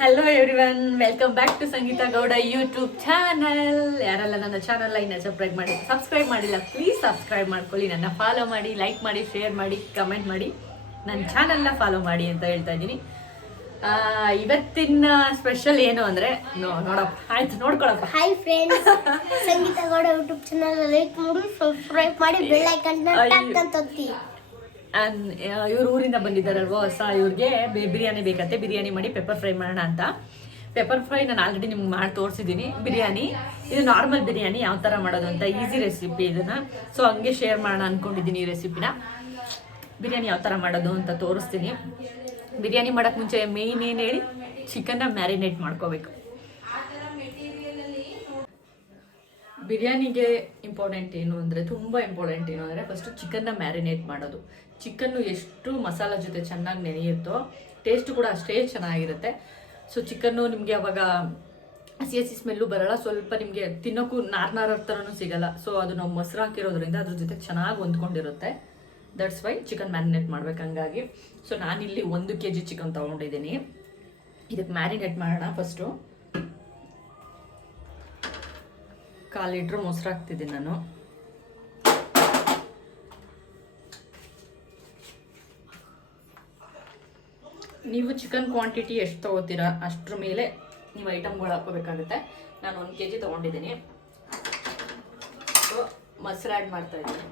Hello everyone, welcome back to Sangeetha Gowda YouTube channel. ಯಾರೆಲ್ಲ ನನ್ನ channel ಇನ್ನ ಸಬ್ಸ್ಕ್ರೈಬ್ ಮಾಡಿಲ್ಲ, ಪ್ಲೀಸ್ ಸಬ್ಸ್ಕ್ರೈಬ್ ಮಾಡ್ಕೊಳ್ಳಿ, ನನ್ನ ಫಾಲೋ ಮಾಡಿ, ಲೈಕ್ ಮಾಡಿ, ಶೇರ್ ಮಾಡಿ, ಕಮೆಂಟ್ ಮಾಡಿ, ನನ್ನ ಚಾನಲ್ನ ಫಾಲೋ ಮಾಡಿ ಅಂತ ಹೇಳ್ತಾ ಇದ್ದೀನಿ. ಇವತ್ತಿನ ಸ್ಪೆಷಲ್ ಏನು ಅಂದ್ರೆ ನೋಡಪ್ಪ, ಆಯ್ತು ನೋಡ್ಕೊಳಪ್ಪ. ಹಾಯ್ ಫ್ರೆಂಡ್ಸ್, ಸಂಗೀತ ಗೌಡ ಯೂಟ್ಯೂಬ್ ಚಾನಲ್ ಲೈಕ್ ಮಾಡಿ, ಸಬ್ಸ್ಕ್ರೈಬ್ ಮಾಡಿ, ಬೆಲ್ ಐಕಾನ್ ಅಂತ ಒತ್ತಿ. ಇವ್ರು ಊರಿಂದ ಬಂದಿದ್ದಾರಲ್ವ ಹೊಸ, ಇವ್ರಿಗೆ ಬಿರಿಯಾನಿ ಬೇಕಂತೆ. ಬಿರಿಯಾನಿ ಮಾಡಿ ಪೆಪ್ಪರ್ ಫ್ರೈ ಮಾಡೋಣ ಅಂತ. ಪೆಪ್ಪರ್ ಫ್ರೈ ನಾನು ಆಲ್ರೆಡಿ ನಿಮ್ಗೆ ಮಾಡಿ ತೋರಿಸಿದ್ದೀನಿ. ಬಿರಿಯಾನಿ ಇದು ನಾರ್ಮಲ್ ಬಿರಿಯಾನಿ ಯಾವ ಥರ ಮಾಡೋದು ಅಂತ ಈಸಿ ರೆಸಿಪಿ ಇದನ್ನು. ಸೊ ಹಂಗೆ ಶೇರ್ ಮಾಡೋಣ ಅಂದ್ಕೊಂಡಿದ್ದೀನಿ ಈ ರೆಸಿಪಿನ. ಬಿರಿಯಾನಿ ಯಾವ ಥರ ಮಾಡೋದು ಅಂತ ತೋರಿಸ್ತೀನಿ. ಬಿರಿಯಾನಿ ಮಾಡೋಕ್ಕೆ ಮುಂಚೆ ಮೇಯ್ನ್ ಏನು ಹೇಳಿ, ಚಿಕನ್ನ ಮ್ಯಾರಿನೇಟ್ ಮಾಡ್ಕೋಬೇಕು. ಬಿರಿಯಾನಿಗೆ ಇಂಪಾರ್ಟೆಂಟ್ ಏನು ಅಂದರೆ, ತುಂಬ ಇಂಪಾರ್ಟೆಂಟ್ ಏನು ಅಂದರೆ, ಫಸ್ಟು ಚಿಕನ್ನ ಮ್ಯಾರಿನೇಟ್ ಮಾಡೋದು. ಚಿಕನ್ನು ಎಷ್ಟು ಮಸಾಲ ಜೊತೆ ಚೆನ್ನಾಗಿ ನೆನೆಯುತ್ತೋ ಟೇಸ್ಟು ಕೂಡ ಅಷ್ಟೇ ಚೆನ್ನಾಗಿರುತ್ತೆ. ಸೊ ಚಿಕನ್ನು ನಿಮಗೆ ಅವಾಗ ಹಸಿ ಸ್ಮೆಲ್ಲು ಬರೋಲ್ಲ, ಸ್ವಲ್ಪ ನಿಮಗೆ ತಿನ್ನೋಕ್ಕೂ ನಾರ್ ಥರನೂ ಸಿಗಲ್ಲ. ಸೊ ಅದು ನಾವು ಮೊಸರು ಹಾಕಿರೋದ್ರಿಂದ ಅದ್ರ ಜೊತೆ ಚೆನ್ನಾಗಿ ಹೊಂದ್ಕೊಂಡಿರುತ್ತೆ. ದಟ್ಸ್ ವೈ ಚಿಕನ್ ಮ್ಯಾರಿನೇಟ್ ಮಾಡ್ಬೇಕು. ಹಂಗಾಗಿ ಸೊ ನಾನಿಲ್ಲಿ 1 kg ಚಿಕನ್ ತೊಗೊಂಡಿದ್ದೀನಿ. ಇದಕ್ಕೆ ಮ್ಯಾರಿನೇಟ್ ಮಾಡೋಣ. ಫಸ್ಟು 1/4 ಲೀಟ್ರ್ ಮೊಸರು ಹಾಕ್ತಿದ್ದೀನಿ ನಾನು. ನೀವು ಚಿಕನ್ ಕ್ವಾಂಟಿಟಿ ಎಷ್ಟು ತೊಗೋತೀರಾ ಅಷ್ಟ್ರ ಮೇಲೆ ನೀವು ಐಟಮ್ಗಳು ಹಾಕೋಬೇಕಾಗುತ್ತೆ. ನಾನು 1 kg ತೊಗೊಂಡಿದ್ದೀನಿ. ಸೊ ಮೊಸರು ಆ್ಯಡ್ ಮಾಡ್ತಾ ಇದ್ದೀನಿ.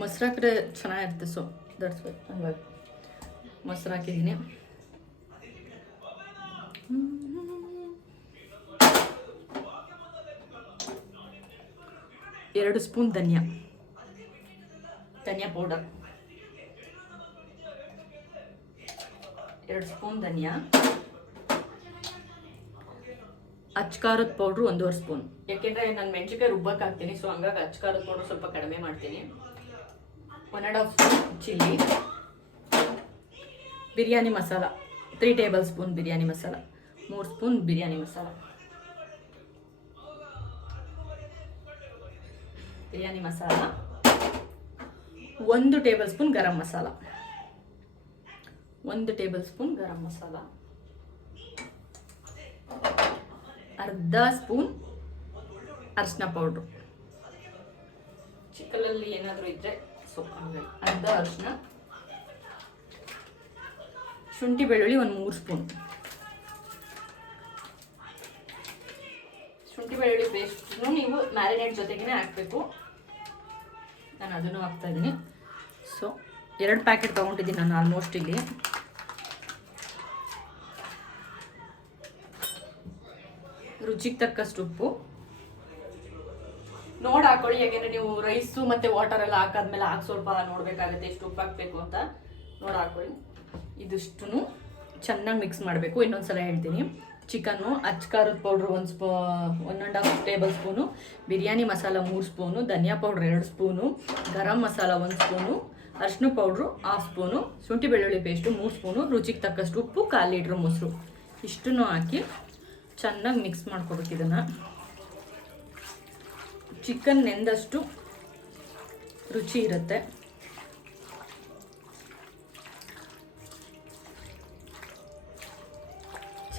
ಮೊಸರು ಹಾಕಿದ್ರೆ ಚೆನ್ನಾಗಿರುತ್ತೆ. ಸೊ ದಟ್ಸ್ ವೈ ಹಂಗಾಗಿ ಮೊಸರು ಹಾಕಿದ್ದೀನಿ. 2 ಸ್ಪೂನ್ ಧನಿಯಾ ಪೌಡರ್, 2 ಸ್ಪೂನ್ ಧನಿಯಾ. ಅಚ್ಕಾರದ ಪೌಡ್ರು 1.5 ಸ್ಪೂನ್. ಯಾಕೆಂದರೆ ನಾನು ಮೆಣಸಿನ್ಕಾಯಿ ರುಬ್ಬಕ್ಕೆ ಹಾಕ್ತೀನಿ. ಸೊ ಹಂಗಾಗಿ ಅಚ್ಕಾರದ ಪೌಡ್ರು ಸ್ವಲ್ಪ ಕಡಿಮೆ ಮಾಡ್ತೀನಿ. 1.5 spoon chilli. Biryani masala 3 tablespoon biryani masala, 3 spoon biryani masala. Biryani masala 1 tablespoon garam masala, 1 tablespoon garam masala, ಅರ್ಧ ಸ್ಪೂನ್ ಅರಿಶಿನ ಪೌಡ್ರು. ಚಿಕನಲ್ಲಿ ಏನಾದರೂ ಇದ್ದರೆ ಸೊ ಅರ್ಧ ಅರಿಶಿನ. ಶುಂಠಿ ಬೆಳ್ಳುಳ್ಳಿ 3 ಸ್ಪೂನ್. ಶುಂಠಿ ಬೆಳ್ಳುಳ್ಳಿ ಪೇಸ್ಟ್ನು ನೀವು ಮ್ಯಾರಿನೇಟ್ ಜೊತೆಗೇ ಹಾಕಬೇಕು. ನಾನು ಅದನ್ನು ಹಾಕ್ತಾ ಇದ್ದೀನಿ. ಸೊ 2 ಪ್ಯಾಕೆಟ್ ತೊಗೊಂಡಿದ್ದೀನಿ ನಾನು ಆಲ್ಮೋಸ್ಟ್ ಇಲ್ಲಿ. ರುಚಿಗೆ ತಕ್ಕಷ್ಟು ಉಪ್ಪು ನೋಡಿ ಹಾಕೊಳ್ಳಿ. ಯಾಕೆಂದರೆ ನೀವು ರೈಸು ಮತ್ತು ವಾಟರ್ ಎಲ್ಲ ಹಾಕಾದ್ಮೇಲೆ ಸ್ವಲ್ಪ ನೋಡಬೇಕಾಗುತ್ತೆ ಎಷ್ಟು ಉಪ್ಪು ಹಾಕಬೇಕು ಅಂತ ನೋಡಿ ಹಾಕೊಳ್ಳಿ. ಇದಿಷ್ಟು ಚೆನ್ನಾಗಿ ಮಿಕ್ಸ್ ಮಾಡಬೇಕು. ಇನ್ನೊಂದ್ಸಲ ಹೇಳ್ತೀನಿ. ಚಿಕನ್ನು ಅಚ್ಕಾರದ powder 1.5 tablespoon, biryani masala 3 spoon, ಧನಿಯಾ powder 2 spoon, garam masala 1 spoon, ಅರಿಶಿನ ಪೌಡ್ರು 1/2 ಸ್ಪೂನು, ಶುಂಠಿ ಬೆಳ್ಳುಳ್ಳಿ ಪೇಸ್ಟು 3 ಸ್ಪೂನು, ರುಚಿಗೆ ತಕ್ಕಷ್ಟು ಉಪ್ಪು, 1/4 ಲೀಟ್ರ್ ಮೊಸರು. ಇಷ್ಟನ್ನು ಹಾಕಿ ಚೆನ್ನಾಗಿ ಮಿಕ್ಸ್ ಮಾಡ್ಕೋಬೇಕು. ಇದನ್ನು ಚಿಕನ್ ನೆಂದಷ್ಟು ರುಚಿ ಇರುತ್ತೆ.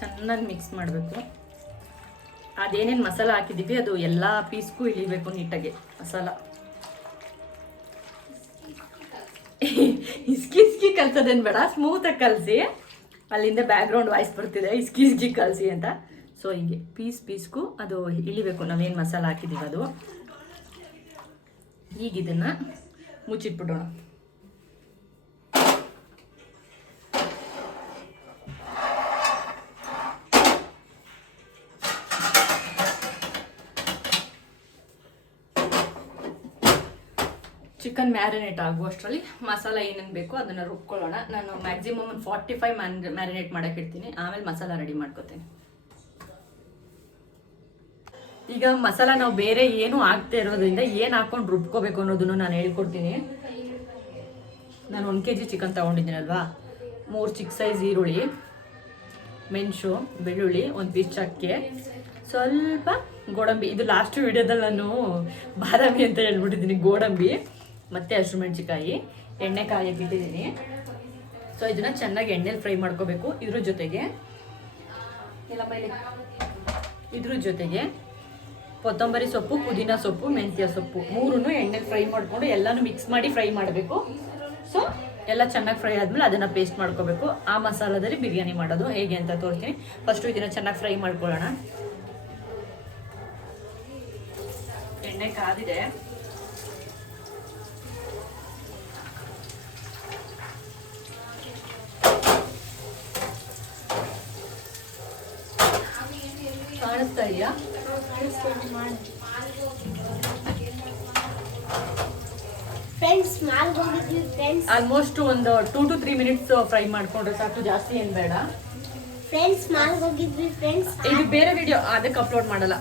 ಚೆನ್ನಾಗಿ ಮಿಕ್ಸ್ ಮಾಡಬೇಕು. ಅದೇನೇನು ಮಸಾಲ ಹಾಕಿದ್ದೀವಿ ಅದು ಎಲ್ಲ ಪೀಸ್ಗೂ ಇಳಿಬೇಕು ನೀಟಾಗಿ ಮಸಾಲ. ಇಸ್ಕಿ ಕಲ್ಸೋದೇನು ಬೇಡ, ಸ್ಮೂತಾಗಿ ಕಲಸಿ. ಅಲ್ಲಿಂದ ಬ್ಯಾಕ್ಗ್ರೌಂಡ್ ವಾಯ್ಸ್ ಬರ್ತಿದೆ ಇಸ್ಕಿ ಕಲಸಿ ಅಂತ. ಸೊ ಹೀಗೆ ಪೀಸ್ಗೂ ಅದು ಇಳಿಬೇಕು, ನಾವೇನು ಮಸಾಲ ಹಾಕಿದ್ದೀವಿ ಅದು. ಈಗ ಇದನ್ನು ಮುಚ್ಚಿಟ್ಬಿಡೋಣ. ಚಿಕನ್ ಮ್ಯಾರಿನೇಟ್ ಆಗುವಷ್ಟರಲ್ಲಿ ಮಸಾಲ ಏನೇನು ಬೇಕೋ ಅದನ್ನು ರುಬ್ಕೊಳ್ಳೋಣ. ನಾನು ಮ್ಯಾಕ್ಸಿಮಮ್ 45 ಮ್ಯಾರಿನೇಟ್ ಮಾಡೋಕೆ ಇಡ್ತೀನಿ, ಆಮೇಲೆ ಮಸಾಲ ರೆಡಿ ಮಾಡ್ಕೋತೀನಿ. ಈಗ ಮಸಾಲ ನಾವು ಬೇರೆ ಏನು ಹಾಕ್ತಾ ಇರೋದ್ರಿಂದ ಏನು ಹಾಕ್ಕೊಂಡು ರುಬ್ಕೋಬೇಕು ಅನ್ನೋದನ್ನು ನಾನು ಹೇಳ್ಕೊಡ್ತೀನಿ. ನಾನು 1 kg ಚಿಕನ್ ತೊಗೊಂಡಿದ್ದೀನಲ್ವಾ, 3 ಚಿಕ್ಕ ಸೈಜ್ ಈರುಳ್ಳಿ, ಮೆಣಸು, ಬೆಳ್ಳುಳ್ಳಿ, 1 ಪೀಸ್ ಚಕ್ಕೆ, ಸ್ವಲ್ಪ ಗೋಡಂಬಿ. ಇದು ಲಾಸ್ಟ್ ವಿಡಿಯೋದಲ್ಲಿ ನಾನು ಬಾದಾಮಿ ಅಂತ ಹೇಳ್ಬಿಟ್ಟಿದ್ದೀನಿ. ಗೋಡಂಬಿ ಮತ್ತು ಹಸಿಮೆಣಸಿಕಾಯಿ ಎಣ್ಣೆ ಕಾಯಕ್ಕೆ ಇಟ್ಟಿದ್ದೀನಿ. ಸೊ ಇದನ್ನ ಚೆನ್ನಾಗಿ ಎಣ್ಣೆಲಿ ಫ್ರೈ ಮಾಡ್ಕೋಬೇಕು. ಇದ್ರ ಜೊತೆಗೆ ಕೊತ್ತಂಬರಿ ಸೊಪ್ಪು, ಪುದೀನ ಸೊಪ್ಪು, ಮೆಂತ್ಯ ಸೊಪ್ಪು ಮೂರನ್ನು ಎಣ್ಣೆಲಿ ಫ್ರೈ ಮಾಡಿಕೊಂಡು ಎಲ್ಲಾನು ಮಿಕ್ಸ್ ಮಾಡಿ ಫ್ರೈ ಮಾಡಬೇಕು. ಸೊ ಎಲ್ಲ ಚೆನ್ನಾಗಿ ಫ್ರೈ ಆದಮೇಲೆ ಅದನ್ನು ಪೇಸ್ಟ್ ಮಾಡ್ಕೋಬೇಕು. ಆ ಮಸಾಲದಲ್ಲಿ ಬಿರಿಯಾನಿ ಮಾಡೋದು ಹೇಗೆ ಅಂತ ತೋರಿಸ್ತೀನಿ. ಫಸ್ಟು ಇದನ್ನು ಚೆನ್ನಾಗಿ ಫ್ರೈ ಮಾಡ್ಕೊಳ್ಳೋಣ. ಎಣ್ಣೆ ಕಾದಿದೆ. ಕಾಣಿಸ್ತಾ ಇದೆಯಾ? ಫ್ರೆಂಡ್ಸ್ ಮಾಲ್ಗೆ ಹೋಗಿದ್ವಿ ಫ್ರೆಂಡ್ಸ್. ಆಲ್ಮೋಸ್ಟ್ ಒಂದು 2 to 3 ಮಿನಿಟ್ಸ್ ಫ್ರೈ ಮಾಡ್ಕೊಂಡ್ರೆ ಸಾಕು, ಜಾಸ್ತಿ ಏನು ಬೇಡ. ಫ್ರೆಂಡ್ಸ್ ಮಾಲ್ಗೆ ಹೋಗಿದ್ವಿ ಫ್ರೆಂಡ್ಸ್. ಇದು ಬೇರೆ ವಿಡಿಯೋ, ಅದಕ್ಕೆ ಅಪ್ಲೋಡ್ ಮಾಡಲ್ಲ.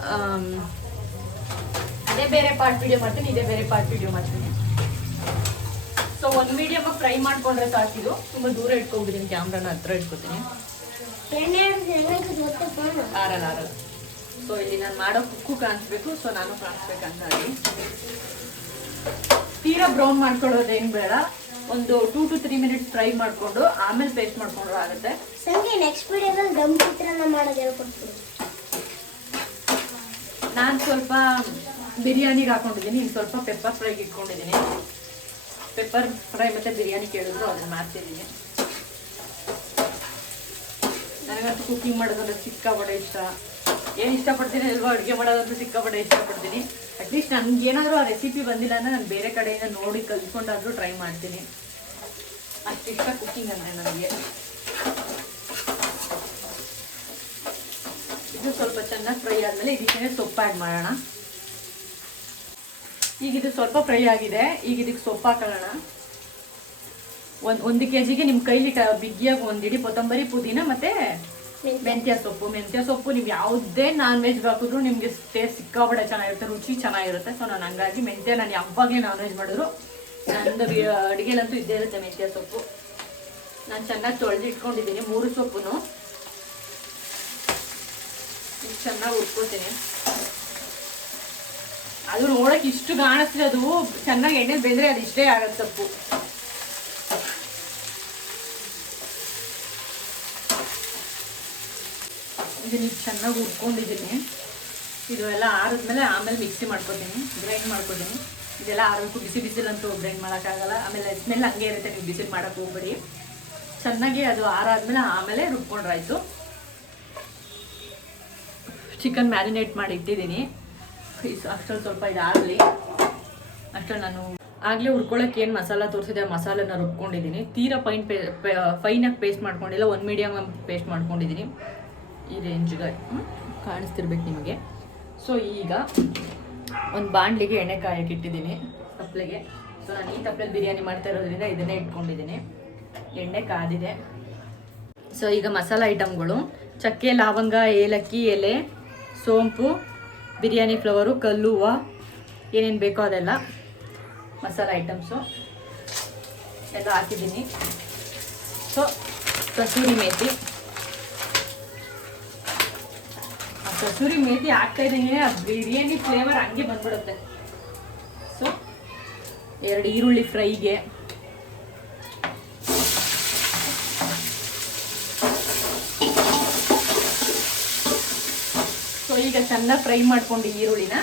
ಅದೇ ಬೇರೆ ಪಾರ್ಟ್ ವಿಡಿಯೋ ಮಾಡ್ತೀನಿ, ಇದೇ ಬೇರೆ ಪಾರ್ಟ್ ವಿಡಿಯೋ ಮಾಡ್ತೀನಿ. ಸೊ ಒಂದು ಮೀಡಿಯಮ್ ಫ್ರೈ ಮಾಡ್ಕೊಂಡ್ರೆ ಸಾಕಿದು. ತುಂಬ ದೂರ ಇಟ್ಕೊಂಡ್ಬಿದ್ದೀನಿ, ಕ್ಯಾಮ್ರಾನ ಹತ್ರ ಇಟ್ಕೊತೀನಿ. ಆರಲ್ಲ. ಸೊ ಇಲ್ಲಿ ನಾನು ಮಾಡೋ ಕುಕ್ಕು ಕಾಣಿಸ್ಬೇಕು, ಸೊ ನಾನು ಕಾಣಿಸ್ಬೇಕಂತ ಹೇಳಿ ತೀರಾ ಬ್ರೌನ್ ಮಾಡ್ಕೊಳ್ಳೋದು ಏನು ಬೇಡ. ಒಂದು 2 to 3 ಮಿನಿಟ್ಸ್ ಫ್ರೈ ಮಾಡಿಕೊಂಡು ಆಮೇಲೆ ಪೇಸ್ಟ್ ಮಾಡ್ಕೊಂಡ್ರು ಆಗುತ್ತೆ. ಸಂಜೆ ನೆಕ್ಸ್ಟ್ ವಿಡಿಯೋದಲ್ಲಿ ದಮ್ ಚಿತ್ರಾನ್ನ ಮಾಡೋದು ಹೇಳ್ಕೊಡ್ತೀನಿ. ನಾನು ಸ್ವಲ್ಪ ಬಿರಿಯಾನಿಗೆ ಹಾಕೊಂಡಿದ್ದೀನಿ, ಇನ್ನು ಸ್ವಲ್ಪ ಪೆಪ್ಪರ್ ಫ್ರೈಗೆ ಇಟ್ಕೊಂಡಿದ್ದೀನಿ. ಪೆಪ್ಪರ್ ಫ್ರೈ ಮತ್ತು ಬಿರಿಯಾನಿ ಕೇಳಿದ್ರು ಅದನ್ನು ಮಾಡ್ತಿದ್ದೀನಿ. ನನಗಂತೂ ಕುಕ್ಕಿಂಗ್ ಮಾಡೋದಂದ್ರೆ ಸಿಕ್ಕಾಪಟ್ಟೆ ಇಷ್ಟ. ಏನು ಇಷ್ಟಪಡ್ತೀನಿ ಅಲ್ವಾ, ಅಡುಗೆ ಮಾಡೋದಂತೂ ಸಿಕ್ಕಾಪಟ್ಟೆ ಇಷ್ಟಪಡ್ತೀನಿ. ಅಟ್ಲೀಸ್ಟ್ ನನಗೆ ಏನಾದರೂ ಆ ರೆಸಿಪಿ ಬಂದಿಲ್ಲ ಅಂದರೆ ನಾನು ಬೇರೆ ಕಡೆಯಿಂದ ನೋಡಿ ಕಲ್ತ್ಕೊಂಡಾದರೂ ಟ್ರೈ ಮಾಡ್ತೀನಿ. ಅಷ್ಟು ಇಷ್ಟ ಕುಕ್ಕಿಂಗ್ ಅಂದರೆ ನನಗೆ. ಇದು ಸ್ವಲ್ಪ ಚೆನ್ನಾಗಿ ಫ್ರೈ ಆದಮೇಲೆ ಇದಕ್ಕೆ ಸೊಪ್ಪು ಆ್ಯಡ್ ಮಾಡೋಣ. ಈಗ ಇದು ಸ್ವಲ್ಪ ಫ್ರೈ ಆಗಿದೆ. ಈಗ ಇದಕ್ಕೆ ಸೊಪ್ಪು ಹಾಕೊಳ್ಳೋಣ. ಒಂದು ಕೆಜಿಗೆ ನಿಮ್ಮ ಕೈಲಿ ಬಿಗಿಯಾಗಿ ಒಂದಿಡಿ ಕೊತ್ತಂಬರಿ, ಪುದೀನ ಮತ್ತು ಮೆಂತ್ಯ ಸೊಪ್ಪು ನೀವು ಯಾವುದೇ ನಾನ್ ವೆಜ್ ಹಾಕಿದ್ರು ನಿಮಗೆ ಟೇಸ್ಟ್ ಸಿಕ್ಕಾಪಟ್ಟೆ ಚೆನ್ನಾಗಿರುತ್ತೆ, ರುಚಿ ಚೆನ್ನಾಗಿರುತ್ತೆ. ಸೊ ನಾನು ಹಂಗಾಗಿ ಮೆಂತ್ಯ, ನಾನು ಯಾವಾಗಲೇ ನಾನ್ ವೆಜ್ ಮಾಡಿದ್ರು ನಂದು ಅಡುಗೆಲಂತೂ ಇದ್ದೇ ಇರುತ್ತೆ ಮೆಂತ್ಯ ಸೊಪ್ಪು. ನಾನು ಚೆನ್ನಾಗಿ ತೊಳೆದು ಇಟ್ಕೊಂಡಿದ್ದೀನಿ 3 ಸೊಪ್ಪು. ಚೆನ್ನಾಗಿ ಹುರ್ಕೋತೀನಿ. ಅದು ನೋಡೋಕೆ ಇಷ್ಟು ಕಾಣಿಸ್ತಿದೆ, ಅದು ಚೆನ್ನಾಗಿ ಎಣ್ಣೆ ಬೆಂದರೆ ಅದು ಇಷ್ಟೇ ಆಗುತ್ತೆ ಸೊಪ್ಪು. ಇದನ್ನ ಚೆನ್ನಾಗಿ ಹುರ್ಕೊಂಡಿದ್ದೀನಿ. ಇದು ಎಲ್ಲ ಆರಿದ್ಮೇಲೆ ಆಮೇಲೆ ಮಿಕ್ಸಿ ಮಾಡ್ಕೊತೀನಿ, ಗ್ರೈಂಡ್ ಮಾಡ್ಕೊತೀನಿ. ಇದೆಲ್ಲ ಆರೋಕ್ಕೂ ಬಿಸಿಲಂತೂ ಗ್ರೈಂಡ್ ಮಾಡೋಕ್ಕಾಗಲ್ಲ. ಆಮೇಲೆ ಸ್ಮೆಲ್ ಹಂಗೆ ಇರುತ್ತೆ, ನೀವು ಬಿಸಿಲು ಮಾಡೋಕ್ಕೆ ಹೋಗ್ಬೇಡಿ. ಚೆನ್ನಾಗಿ ಅದು ಆರಾದ್ಮೇಲೆ ಆಮೇಲೆ ರುಬ್ಕೊಂಡ್ರಾಯ್ತು. ಚಿಕನ್ ಮ್ಯಾರಿನೇಟ್ ಮಾಡಿ ಇಟ್ಟಿದ್ದೀನಿ. ಅಷ್ಟರಲ್ಲಿ ಸ್ವಲ್ಪ ಇದಾಗಲಿ. ಅಷ್ಟರಲ್ಲಿ ನಾನು ಆಗಲೇ ಹುರ್ಕೊಳ್ಳೋಕೆ ಏನು ಮಸಾಲ ತೋರಿಸಿದೆ ಆ ಮಸಾಲೆನ ರುಬ್ಕೊಂಡಿದ್ದೀನಿ. ತೀರಾ ಫೈನಾಗಿ ಪೇಸ್ಟ್ ಮಾಡ್ಕೊಂಡಿಲ್ಲ, ಒಂದು ಮೀಡಿಯಮ್ ಪೇಸ್ಟ್ ಮಾಡ್ಕೊಂಡಿದ್ದೀನಿ. ಈ ರೇಂಜ್ಗೆ ಕಾಣಿಸ್ತಿರ್ಬೇಕು ನಿಮಗೆ. ಸೊ ಈಗ ಒಂದು ಬಾಣಲಿಗೆ ಎಣ್ಣೆ ಕಾಯಕ್ಕೆ ಇಟ್ಟಿದ್ದೀನಿ, ತಪ್ಪಲೆಗೆ. ಸೊ ನಾನು ಈ ತಪ್ಪಲೆಗೆ ಬಿರಿಯಾನಿ ಮಾಡ್ತಾ ಇರೋದ್ರಿಂದ ಇದನ್ನೇ ಇಟ್ಕೊಂಡಿದ್ದೀನಿ. ಎಣ್ಣೆ ಕಾದಿದೆ. ಸೊ ಈಗ ಮಸಾಲ ಐಟಮ್ಗಳು: ಚಕ್ಕೆ, ಲವಂಗ, ಏಲಕ್ಕಿ ಎಲೆ, ಸೋಂಪು, ಬಿರಿಯಾನಿ ಫ್ಲವರು, ಕಲ್ಲು ಹೂವು, ಏನೇನು ಬೇಕೋ ಅದೆಲ್ಲ ಮಸಾಲ ಐಟಮ್ಸು ಎಲ್ಲ ಹಾಕಿದ್ದೀನಿ. ಸೊ ಕಸೂರಿ ಮೇಥಿ ಹಾಕ್ತಾ ಇದ್ದೀನಿ. ಆ ಬಿರಿಯಾನಿ ಫ್ಲೇವರ್ ಹಂಗೆ ಬಂದ್ಬಿಡುತ್ತೆ. ಸೊ 2 ಈರುಳ್ಳಿ ಫ್ರೈಗೆ. ಸೊ ಈಗ ಚೆನ್ನಾಗಿ ಫ್ರೈ ಮಾಡ್ಕೊಂಡು ಈರುಳ್ಳಿನ,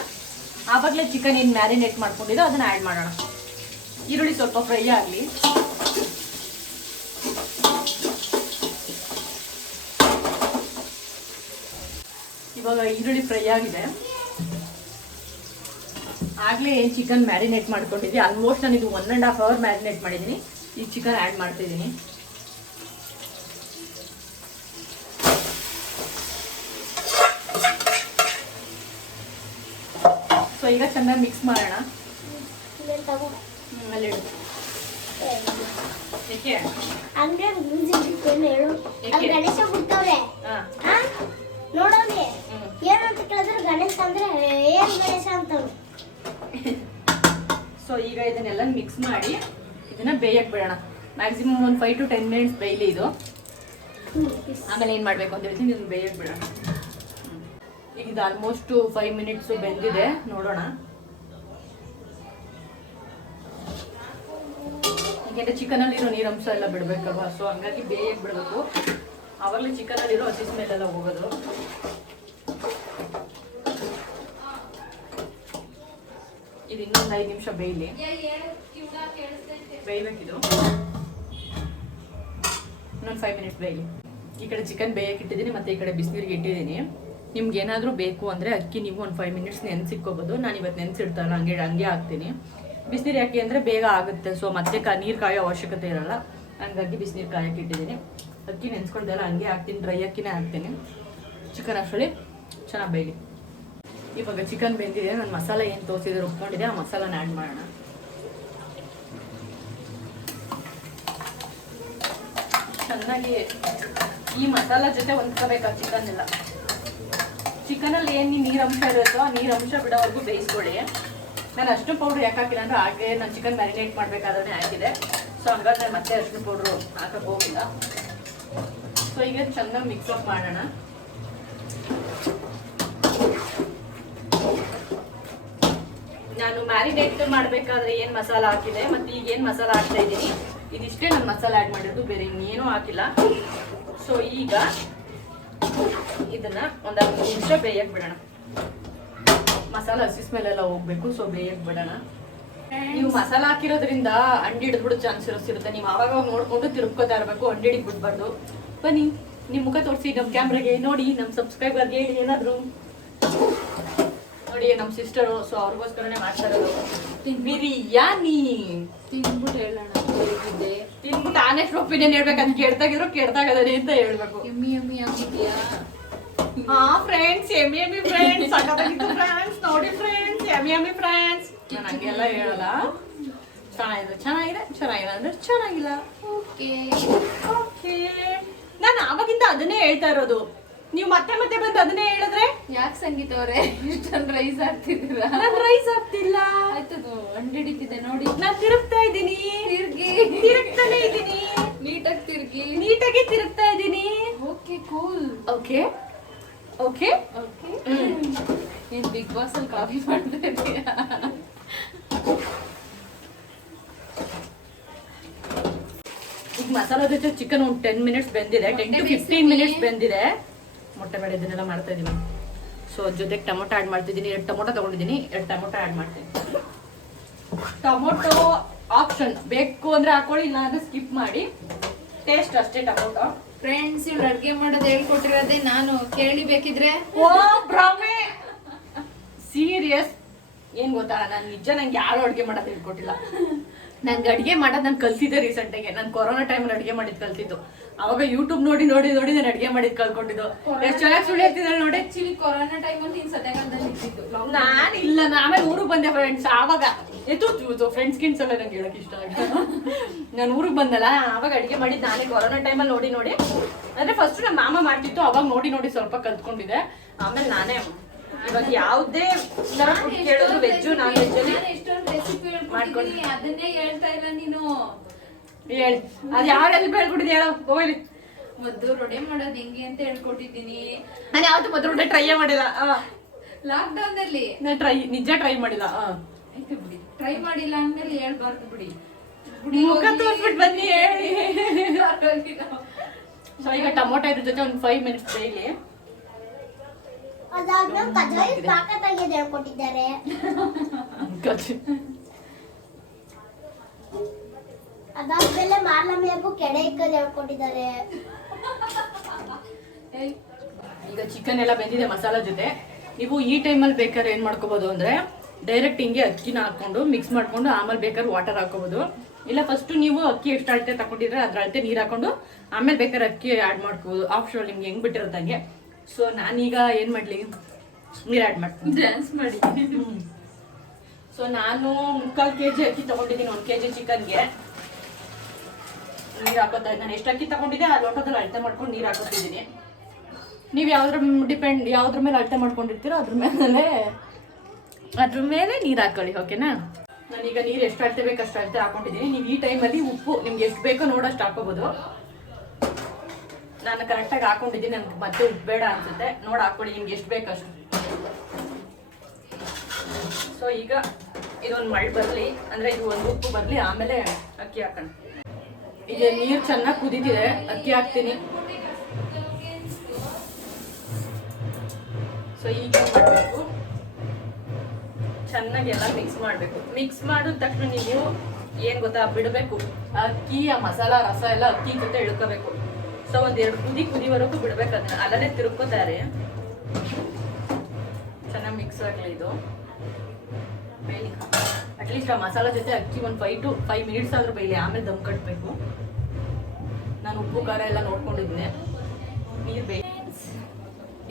ಆವಾಗಲೇ ಚಿಕನ್ ಏನು ಮ್ಯಾರಿನೇಟ್ ಮಾಡ್ಕೊಂಡಿದ್ದೋ ಅದನ್ನು ಆ್ಯಡ್ ಮಾಡೋಣ. ಈರುಳ್ಳಿ ಸ್ವಲ್ಪ ಫ್ರೈ ಆಗಲಿ. ಇವಾಗ ಈರುಳ್ಳಿ ಫ್ರೈ ಆಗಿದೆ. ಆಗಲೇ ಏನು ಚಿಕನ್ ಮ್ಯಾರಿನೇಟ್ ಮಾಡ್ಕೊಂಡಿದ್ವಿ, ಆಲ್ಮೋಸ್ಟ್ ನಾನು ಇದು 1.5 hour ಮ್ಯಾರಿನೇಟ್ ಮಾಡಿದ್ದೀನಿ. ಈ ಚಿಕನ್ ಆ್ಯಡ್ ಮಾಡ್ತಿದ್ದೀನಿ. ಸೊ ಈಗ ಚೆನ್ನಾಗಿ ಮಿಕ್ಸ್ ಮಾಡೋಣ. ಗಣೇಶ ಬಿಡ್ತವ್ರೆ ನೋಡೋರಿ ಏನಂತ ಕೇಳಿದ್ರೆ ಗಣೇಶ ಅಂದ್ರೆ ಏನ್ ಗಣೇಶ ಅಂತವ್ರು. ಸೊ ಈಗ ಇದನ್ನೆಲ್ಲ ಮಿಕ್ಸ್ ಮಾಡಿ ಇದನ್ನ ಬೇಯಕ್ಕೆ ಬಿಡೋಣ. ಮ್ಯಾಕ್ಸಿಮಮ್ ಒಂದು 5 to 10 minutes ಬೇಯಲಿ ಇದು. ಆಮೇಲೆ ಏನು ಮಾಡಬೇಕು ಅಂತ ಹೇಳ್ತೀನಿ, ಇದನ್ನು ಬೇಯಕ್ಕೆ ಬಿಡೋಣ. ಈಗ ಇದು ಆಲ್ಮೋಸ್ಟ್ 5 minutes ಬೆಂದಿದೆ, ನೋಡೋಣ. ಯಾಕೆಂದರೆ ಚಿಕನಲ್ಲಿರೋ ನೀರಂಶ ಎಲ್ಲ ಬಿಡಬೇಕಲ್ವ, ಸೊ ಹಂಗಾಗಿ ಬೇಗ ಬಿಡಬೇಕು. ಆವಾಗಲೇ ಚಿಕನಲ್ಲಿರೋ ಹಸಿ ಸ್ಮೆಲ್ಲೆಲ್ಲ ಹೋಗೋದು. ಇದು ಇನ್ನೊಂದು 5 ನಿಮಿಷ ಬೇಯಲಿ, ಬೇಯಬೇಕಿದು. ಇನ್ನೊಂದು 5 ಮಿನಿಟ್ಸ್ ಬೇಯಲಿ. ಈ ಕಡೆ ಚಿಕನ್ ಬೇಯಕ್ಕೆ ಇಟ್ಟಿದ್ದೀನಿ, ಮತ್ತು ಈ ಕಡೆ ಬಿಸಿನೀರಿಗೆ ಇಟ್ಟಿದ್ದೀನಿ. ನಿಮ್ಗೆ ಏನಾದರೂ ಬೇಕು ಅಂದರೆ ಅಕ್ಕಿ ನೀವು ಒಂದು 5 ಮಿನಿಟ್ಸ್ ನೆನೆಸಿಕ್ಕೋಬೋದು. ನಾನು ಇವತ್ತು ನೆನೆಸಿಡ್ತಲ್ಲ, ಹಂಗೆ ಹಾಕ್ತೀನಿ. ಬಿಸಿನೀರು ಯಾಕೆ ಅಂದರೆ ಬೇಗ ಆಗುತ್ತೆ, ಸೊ ಮತ್ತೆ ನೀರು ಕಾಯೋ ಅವಶ್ಯಕತೆ ಇರಲ್ಲ. ಹಂಗಾಗಿ ಬಿಸಿನೀರು ಕಾಯಕ್ಕೆ ಇಟ್ಟಿದ್ದೀನಿ. ಅಕ್ಕಿ ನೆನೆಸ್ಕೊಳ್ದಲ್ಲ ಹಂಗೆ ಹಾಕ್ತೀನಿ, ಡ್ರೈ ಅಕ್ಕಿನೇ ಹಾಕ್ತೀನಿ. ಚಿಕನ್ ಅಷ್ಟರಲ್ಲಿ ಚೆನ್ನಾಗಿ ಬೇಯಲಿ. ಇವಾಗ ಚಿಕನ್ ಬೆಂದಿದೆ. ನಾನು ಮಸಾಲೆ ಏನು ತೋರಿಸಿದ್ರೆ ರುಬ್ಕೊಂಡಿದೆ, ಆ ಮಸಾಲಾನ ಆ್ಯಡ್ ಮಾಡೋಣ. ಚೆನ್ನಾಗಿ ಈ ಮಸಾಲ ಜೊತೆ ಹೊಂದ್ಕೋಬೇಕು ಚಿಕನ್ ಎಲ್ಲ. ಚಿಕನಲ್ಲಿ ಏನು ನೀರಂಶ ಇರುತ್ತೋ ಆ ನೀರಂಶ ಬಿಡೋವರೆಗೂ ಬೇಯಿಸ್ಕೊಳ್ಳಿ. ನಾನು ಅಷ್ಟು ಪೌಡ್ರ್ ಯಾಕೆ ಹಾಕಿಲ್ಲ ಅಂದರೆ ಹಾಗೆ ನಾನು ಚಿಕನ್ ಮ್ಯಾರಿನೇಟ್ ಮಾಡಬೇಕಾದ್ರೆ ಹಾಕಿದೆ. ಸೊ ಹಂಗಾಗಿ ನಾನು ಮತ್ತೆ ಅಷ್ಟು ಪೌಡ್ರು ಹಾಕಕ್ಕೆ ಹೋಗಿಲ್ಲ. ಸೊ ಈಗ ಚೆನ್ನಾಗಿ ಮಿಕ್ಸಪ್ ಮಾಡೋಣ. ನಾನು ಮ್ಯಾರಿನೇಟ್ ಮಾಡಬೇಕಾದ್ರೆ ಏನು ಮಸಾಲ ಹಾಕಿದೆ ಮತ್ತು ಈಗ ಏನು ಮಸಾಲ ಹಾಕ್ತಾ ಇದ್ದೀನಿ, ಇದಿಷ್ಟೇ ನಾನು ಮಸಾಲ ಆ್ಯಡ್ ಮಾಡಿರೋದು, ಬೇರೆ ಇನ್ನೇನೂ ಹಾಕಿಲ್ಲ. ಸೊ ಈಗ ಇದನ್ನ ಒಂದು 5 ನಿಮಿಷ ಬೇಯಕ್ಕೆ ಬಿಡೋಣ. ಮಸಾಲ ಹಸಿ ಸ್ಮೆಲ್ ಎಲ್ಲ ಹೋಗ್ಬೇಕು, ಸೊ ಬೇಯಕ್ಕೆ ಬಿಡೋಣ. ನೀವು ಮಸಾಲ ಹಾಕಿರೋದ್ರಿಂದ ಅಂಡಿ ಹಿಡಿದ್ಬಿಡೋ ಚಾನ್ಸ್ ಇರುತ್ತೆ. ನೀವು ಆವಾಗ ನೋಡ್ಕೊಂಡು ತಿರುಗ್ಕೋತಾ ಇರಬೇಕು, ಅಂಡಿ ಹಿಡಿದು ಬಿಡ್ಬಾರ್ದು. ಬನ್ನಿ ನಿಮ್ಮ ಮುಖ ತೋರಿಸಿ ನಮ್ಮ ಕ್ಯಾಮ್ರಾಗೆ, ನೋಡಿ ನಮ್ಮ ಸಬ್ಸ್ಕ್ರೈಬರ್ಗೆ ಹೇಳಿ ಏನಾದರೂ. ನೋಡಿ ನಮ್ಮ ಸಿಸ್ಟರು, ಸೊ ಅವ್ರಿಗೋಸ್ಕರನೇ ಮಾಡ್ತಾ ಇರೋದು ಬಿರಿಯಾನಿ. ತಿಂದ್ಬಿಟ್ಟು ಹೇಳೋಣ ಹೇಗಿದೆ, ತಿನ್ಬಿಟ್ಟು ಆನೆಸ್ಟ್ ಒಪಿನಿಯನ್ ಹೇಳ್ಬೇಕು. ಅದು ಕೆಡ್ತಾಗದನೆ ಅಂತ ಹೇಳ್ಬೇಕು. ಎಮ್ಮಿ ಎಮ್ಮಿ ಆಗಿದೆಯಾ? ಹಾ ಫ್ರೆಂಡ್ಸ್, ಎಮ್ಮಿ ಫ್ರೆಂಡ್ಸ್, ಸಖತ್ತಾಗಿತ್ತು ಫ್ರೆಂಡ್ಸ್. ನೋಡಿ ಫ್ರೆಂಡ್ಸ್, ಎಮ್ಮಿ ಫ್ರೆಂಡ್ಸ್. ನಾನು ಹಂಗೆಲ್ಲ ಹೇಳಲ್ಲ. ಚೆನ್ನಾಗಿದೆ ಅಂದ್ರೆ ಚೆನ್ನಾಗಿಲ್ಲ. ಓಕೆ ಓಕೆ, ನಾನು ಆವಾಗಿಂದ ಅದನ್ನೇ ಹೇಳ್ತಾ ಇರೋದು. ನೀವು ಮತ್ತೆ ಮತ್ತೆ ಬಂದು ಅದನ್ನೇ ಹೇಳಿದ್ರೆ ಯಾಕೆ ಸಂಗೀತ ಅವರೇ ಇಷ್ಟೊಂದು ರೈಸ್ ಆಗ್ತಿದ್ದೀರಾ? ನಾನು ರೈಸ್ ಆಗ್ತಿಲ್ಲ. ಆಯ್ತದು ಅಂಡಿ ಹಿಡಿತಿದೆ ನೋಡಿ. ನಾನು ತಿರುಗ್ತಾ ಇದ್ದೀನಿ, ತಿರುಗ್ತಾನೆ ಇದ್ದೀನಿ, ನೀಟಾಗಿ ತಿರುಗ್ತಾ ಇದ್ದೀನಿ. Okay cool. Okay okay okay, ನೀನು ಬಿಗ್ ಬಾಸ್ ಅಲ್ಲಿ ಕಾಫಿ ಮಾಡ್ತಾ ಇದೀಯಾ? ಈಗ ಮಸಾಲ ಜೊತೆ ಚಿಕನ್ ಒಂದು 10 ಮಿನಿಟ್ಸ್ ಬೆಂದಿದೆ, 10 to 15 ಮಿನಿಟ್ಸ್ ಬೆಂದಿದೆ. ಮೊಟ್ಟೆ ಬೇಡ ಇದನ್ನೆಲ್ಲ ಮಾಡ್ತಾ ಇದ್ದೀನಿ. ಸೊ ಜೊತೆಗೆ ಟೊಮೊಟೊ ಆ್ಯಡ್ ಮಾಡ್ತಿದ್ದೀನಿ. 2 ಟೊಮೊಟೊ ತೊಗೊಂಡಿದ್ದೀನಿ, 2 ಟೊಮೊಟೊ ಆ್ಯಡ್ ಮಾಡ್ತೀನಿ. ಟೊಮೊಟೊ ಆಪ್ಷನ್, ಬೇಕು ಅಂದರೆ ಹಾಕೊಳ್ಳಿ, ಇಲ್ಲ ಅಂದರೆ ಸ್ಕಿಪ್ ಮಾಡಿ. ಟೇಸ್ಟ್ ಅಷ್ಟೇ ಟೊಮೊಟೊ. ಫ್ರೆಂಡ್ಸ್, ಇವ್ರು ಅಡುಗೆ ಮಾಡೋದು ಹೇಳ್ಕೊಟ್ಟಿರೋದೇ ನಾನು, ಕೇಳಿ ಬೇಕಿದ್ರೆ. ಓ ಭ್ರಮೆ, ಸೀರಿಯಸ್. ಏನು ಗೊತ್ತಾ, ನಾನು ನಂಗೆ ಯಾರು ಅಡುಗೆ ಮಾಡೋದು ಹೇಳ್ಕೊಟ್ಟಿಲ್ಲ. ನನ್ಗೆ ಅಡುಗೆ ಮಾಡೋದು ನಾನು ಕಲ್ತಿದ್ದೆ ರೀಸೆಂಟಾಗಿ. ನಾನು ಕೊರೋನಾ ಟೈಮಲ್ಲಿ ಅಡುಗೆ ಮಾಡಿದ್ದು ಕಲ್ತಿದ್ದು. ಅವಾಗ ಯೂಟ್ಯೂಬ್ ನೋಡಿ ನಾನು ಅಡುಗೆ ಮಾಡಿದ್ದು ಕಲ್ಕೊಂಡಿದ್ದು. ಎಷ್ಟು ಚೆನ್ನಾಗಿ ಸುಳ್ಳು ಹೇಳ್ತಿದ್ದಾಳೆ ನೋಡಿ. ಆಕ್ಚುಲಿ ಕೊರೋನಾ ಟೈಮಲ್ಲಿ ನೀನು ಸದ್ಯಕಾಲದಲ್ಲಿ ಇದ್ದಿದ್ದು. ನಾನು ಇಲ್ಲ, ಆಮೇಲೆ ಊರಿಗೆ ಬಂದೆ ಫ್ರೆಂಡ್ಸ್. ಆವಾಗ ಫ್ರೆಂಡ್ಸ್ ಗಿನ್ಸ್ ಎಲ್ಲ ನಂಗೆ ಹೇಳಕ್ ಇಷ್ಟ ಆಗಿದೆ. ನಾನು ಊರಿಗೆ ಬಂದಲ್ಲ, ಆವಾಗ ಅಡುಗೆ ಮಾಡಿದ್ದು ನಾನೇ ಕೊರೋನಾ ಟೈಮಲ್ಲಿ ನೋಡಿ. ಅಂದರೆ ಫಸ್ಟ್ ನಮ್ಮ ಮಾಮ ಮಾಡ್ತಿತ್ತು, ಅವಾಗ ನೋಡಿ ಸ್ವಲ್ಪ ಕಲ್ತ್ಕೊಂಡಿದ್ದೆ. ಆಮೇಲೆ ನಾನೇ ಇವಾಗ ಯಾವುದೇ ತರ ಫುಡ್ ಕೇಳಿದ್ರು, ವೆಜ್ಜು ನಾನ್ ವೆಜ್ಜಲ್ಲಿ ಎಷ್ಟೊಂದು ರೆಸಿಪಿ ಹೇಳ್ಕೊಟ್ಟಿದ್ದೀನಿ, ಅದನ್ನೇ ಹೇಳ್ತಾ ಇಲ್ಲ ನೀನು. ಹೇಳಿ, ಅದು ಯಾವ ರೆಸಿಪಿ ಹೇಳ್ಕೊಟ್ಟಿದ್ದೆ ಹೇಳೋ, ಹೋಗ್ಲಿ. ಮೊದಲು ರೊಡೆ ಮಾಡೋದು ಹೆಂಗೆ ಅಂತ ಹೇಳ್ಕೊಟ್ಟಿದ್ದೀನಿ. ನಾನು ಯಾವತ್ತೂ ಮೊದಲು ಟ್ರೈ ಮಾಡಿಲ್ಲ. ಲಾಕ್ಡೌನ್ ಅಲ್ಲಿ ನಾನು ನಿಜ ಟ್ರೈ ಮಾಡಿಲ್ಲ. ಆಯ್ತು ಬಿಡಿ, ಟ್ರೈ ಮಾಡಿಲ್ಲ ಅಂದ್ಮೇಲೆ ಹೇಳ್ಬಾರ್ದು ಬಿಡಿ. ಮುಖ ತೋರಿಸ್ಬಿಟ್ಟು ಬನ್ನಿ ಹೇಳಿ. ಸೊ ಈಗ ಟೊಮೊಟೊ ಇದ್ರ ಜೊತೆ ಒಂದು 5 ಮಿನಿಟ್ಸ್ ಬೇಯಲಿ. ಅದಾದ್ಮೇಲೆ ಕಜಾಯಿ ತಾಕತ್ತಾಗಿ ಹೇಳ್ಕೊಟ್ಟಿದ್ದಾರೆ. ಅದಾದ್ಮೇಲೆ ಮಾರ್ಲಮ್ಮಿಯಗೂ ಕೆಡೆ ಇಕ್ಕೋದು ಹೇಳ್ಕೊಟ್ಟಿದ್ದಾರೆ. ಈಗ ಚಿಕನ್ ಎಲ್ಲ ಬೆಂದಿದೆ ಮಸಾಲ ಜೊತೆ. ನೀವು ಈ ಟೈಮಲ್ಲಿ ಬೇಕಾದ್ರೆ ಏನು ಮಾಡ್ಕೋಬೋದು ಅಂದರೆ, ಡೈರೆಕ್ಟ್ ಹಿಂಗೆ ಅಕ್ಕಿನ ಹಾಕ್ಕೊಂಡು ಮಿಕ್ಸ್ ಮಾಡ್ಕೊಂಡು ಆಮೇಲೆ ಬೇಕಾದ್ರೆ ವಾಟರ್ ಹಾಕೋಬೋದು. ಇಲ್ಲ ಫಸ್ಟು ನೀವು ಅಕ್ಕಿ ಎಷ್ಟು ಅಳತೆ ತಗೊಂಡಿದ್ರೆ ಅದ್ರ ಅಳತೆ ನೀರು ಹಾಕೊಂಡು ಆಮೇಲೆ ಬೇಕಾದ್ರೆ ಅಕ್ಕಿ ಆ್ಯಡ್ ಮಾಡ್ಕೋಬೋದು. ಆಪ್ಷನಲ್ ನಿಮ್ಗೆ ಹೆಂಗೆ ಬಿಟ್ಟಿರುತ್ತೆ ಹಂಗೆ. ಸೊ ನಾನೀಗ ಏನು ಮಾಡಲಿ, ನೀರು ಆ್ಯಡ್ ಮಾಡ್ತೀನಿ. ಡ್ಯಾನ್ಸ್ ಮಾಡಿ. ಸೊ ನಾನು 3/4 kg ಅಕ್ಕಿ ತೊಗೊಂಡಿದ್ದೀನಿ 1 kg ಚಿಕನ್ಗೆ. ನೀರು ಹಾಕೋತಾ ಇದ್ದೀನಿ. ನಾನು ಎಷ್ಟು ಅಕ್ಕಿ ತೊಗೊಂಡಿದ್ದೆ ಆ ಲೋಟದಲ್ಲಿ ಅಳತೆ ಮಾಡ್ಕೊಂಡು ನೀರು ಹಾಕೋತಿದ್ದೀನಿ. ನೀವು ಯಾವ್ದ್ರ ಮೇಲೆ ಅಳತೆ ಮಾಡ್ಕೊಂಡಿರ್ತೀರೋ ಅದ್ರ ಮೇಲೆ ನೀರು ಹಾಕೊಳ್ಳಿ. ಓಕೆನಾ? ನಾನೀಗ ನೀರು ಎಷ್ಟು ಅಳತೆ ಬೇಕು ಅಷ್ಟು ಅಳತೆ ಹಾಕೊಂಡಿದ್ದೀನಿ. ನೀವು ಈ ಟೈಮಲ್ಲಿ ಉಪ್ಪು ನಿಮ್ಗೆ ಎಷ್ಟು ಬೇಕೋ ನೋಡೋಷ್ಟು ಹಾಕೋಬೋದು. ನಾನು ಕರೆಕ್ಟಾಗಿ ಹಾಕೊಂಡಿದ್ದೀನಿ, ನನಗೆ ಮತ್ತೆ ಉಪ್ಪು ಬೇಡ ಅನ್ಸುತ್ತೆ. ನೋಡಿ ಹಾಕೊಳ್ಳಿ ನಿಮ್ಗೆ ಎಷ್ಟು ಬೇಕಷ್ಟು. ಸೊ ಈಗ ಇದೊಂದು ಮಳೆ ಬರಲಿ, ಅಂದರೆ ಇದು ಒಂದು ಉಪ್ಪು ಬರಲಿ, ಆಮೇಲೆ ಅಕ್ಕಿ ಹಾಕೋಣ. ಈಗ ನೀರು ಚೆನ್ನಾಗಿ ಕುದೀತಿದೆ, ಅಕ್ಕಿ ಹಾಕ್ತೀನಿ. ಸೊ ಈಗ ಮಾಡಬೇಕು, ಚೆನ್ನಾಗಿ ಎಲ್ಲ ಮಿಕ್ಸ್ ಮಾಡಬೇಕು. ಮಿಕ್ಸ್ ಮಾಡಿದ ತಕ್ಷಣ ನೀವು ಏನು ಗೊತ್ತಾ ಬಿಡಬೇಕು, ಅಕ್ಕಿ ಆ ಮಸಾಲ ರಸ ಎಲ್ಲ ಅಕ್ಕಿ ಜೊತೆ ಇಳ್ಕೋಬೇಕು. ಸೊ ಒಂದೆರಡು ಕುದಿವರೆಗೂ ಬಿಡ್ಬೇಕು, ಅದನ್ನ ಅಲ್ಲೇ ತಿರುಗ್ಕೋತಾರೆ. ಚೆನ್ನಾಗಿ ಮಿಕ್ಸ್ ಆಗಲಿ ಇದು. ಅಟ್ಲೀಸ್ಟ್ ಆ ಮಸಾಲ ಜೊತೆ ಅಕ್ಕಿ ಒಂದು 5 to 5 minutes ಆದ್ರೂ ಬೇಯಲಿ, ಆಮೇಲೆ ದಮ್ ಕಟ್ಟಬೇಕು. ನಾನು ಉಪ್ಪು ಖಾರ ಎಲ್ಲ ನೋಡ್ಕೊಂಡಿದ್ದೆ. ನೀರು ಬೇಯ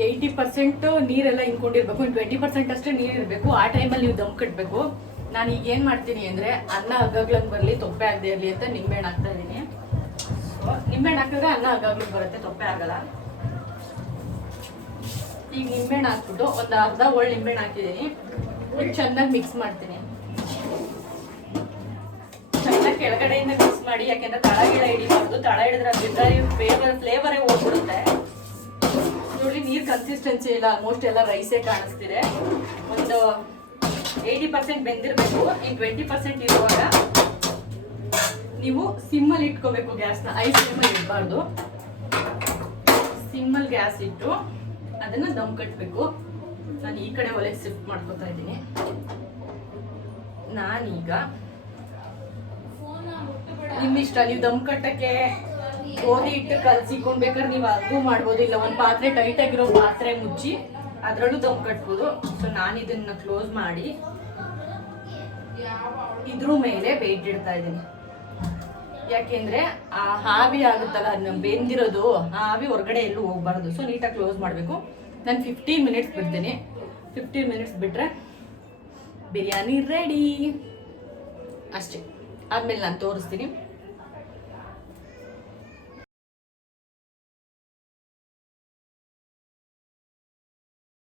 80% ನೀರೆಲ್ಲ ಹಿಂಕೊಂಡಿರ್ಬೇಕು, ಇನ್ನು 20% ಅಷ್ಟೇ ನೀರು ಇರಬೇಕು. ಆ ಟೈಮಲ್ಲಿ ನೀವು ದಮ್ ಕಟ್ಟಬೇಕು. ನಾನು ಈಗ ಏನು ಮಾಡ್ತೀನಿ ಅಂದರೆ ಅನ್ನ ಹಗ್ಗಗ್ಲಂಗೆ ಬರಲಿ, ತೊಪ್ಪೆ ಆಗದೆ ಇರಲಿ ಅಂತ ನಿಂಬೆಹಣ್ಣು ಹಾಕ್ತಾ ಇದ್ದೀನಿ. ಸೊ ನಿಂಬೆಹಣ್ಣು ಹಾಕಿದ್ರೆ ಅನ್ನ ಹಗ್ಗಗ್ಲಂಗೆ ಬರುತ್ತೆ, ತೊಪ್ಪೆ ಆಗಲ್ಲ. ಈಗ ನಿಂಬೆಹಣ್ಣು ಹಾಕ್ಬಿಟ್ಟು ಒಂದು ಅರ್ಧ ಒಳ್ಳೆ ನಿಂಬೆಹಣ್ಣು ಹಾಕಿದ್ದೀನಿ. ಚೆನ್ನಾಗಿ ಮಿಕ್ಸ್ ಮಾಡ್ತೀನಿ. ಚೆನ್ನಾಗಿ ಕೆಳಗಡೆಯಿಂದ ಮಿಕ್ಸ್ ಮಾಡಿ, ಯಾಕೆಂದ್ರೆ ತಳ ಗಿಡ ಹಿಡಿಬಾರ್ದು. ತಳ ಹಿಡಿದ್ರೆ ಅದರಿಂದ ಫ್ಲೇವರೇ ಹೋಗ್ಬಿಡುತ್ತೆ. ನೋಡಿ ನೀರು ಕನ್ಸಿಸ್ಟೆನ್ಸಿ ಇಲ್ಲ, ಆಲ್ಮೋಸ್ಟ್ ಎಲ್ಲ ರೈಸೇ ಕಾಣಿಸ್ತಿದೆ. ಒಂದು 80% ಬೆಂದಿರಬೇಕು. ಇನ್ನು 20% ಇರುವಾಗ ನೀವು ಸಿಮ್ಮಲ್ಲಿ ಇಟ್ಕೋಬೇಕು ಗ್ಯಾಸ್ನ. 5 ಫ್ಲೇಮಲ್ಲಿ ಇಡಬಾರ್ದು. ಸಿಮ್ಮಲ್ಲಿ ಗ್ಯಾಸ್ ಇಟ್ಟು ಅದನ್ನು ದಮ್ ಕಟ್ಟಬೇಕು. ನಾನು ಈ ಕಡೆ ಒಲೆಗೆ ಶಿಫ್ಟ್ ಮಾಡ್ಕೊತಾ ಇದ್ದೀನಿ. ನಾನೀಗ ನಿಮ್ಮಿಷ್ಟ, ನೀವು ದಮ್ ಕಟ್ಟಕ್ಕೆ ಗೋಧಿ ಹಿಟ್ಟು ಕಲಸಿಕೊಂಡ್ಬೇಕಾದ್ರೆ ನೀವು ಅದಕ್ಕೂ ಮಾಡ್ಬೋದು, ಇಲ್ಲ ಒಂದು ಪಾತ್ರೆ ಟೈಟ್ ಆಗಿರೋ ಪಾತ್ರೆ ಮುಚ್ಚಿ ಅದರಲ್ಲೂ ದಮ್ ಕಟ್ಬೋದು. ಸೊ ನಾನು ಇದನ್ನ ಕ್ಲೋಸ್ ಮಾಡಿ ಇದ್ರ ಮೇಲೆ ವೇಟ್ ಇಡ್ತಾ ಇದ್ದೀನಿ. ಯಾಕೆಂದ್ರೆ ಆ ಆವಿ ಆಗುತ್ತಲ್ಲ, ಅದನ್ನ ಬೆಂದಿರೋದು ಆ ಆವಿ ಹೊರಗಡೆ ಎಲ್ಲೂ ಹೋಗ್ಬಾರ್ದು. ಸೊ ನೀಟಾಗಿ ಕ್ಲೋಸ್ ಮಾಡಬೇಕು. ನಾನು 15 minutes ಬಿಡ್ತೀನಿ. 15 minutes ಬಿಟ್ರೆ ಬಿರಿಯಾನಿ ರೆಡಿ ಅಷ್ಟೇ. ಆದ್ಮೇಲೆ ನಾನು ತೋರಿಸ್ತೀನಿ.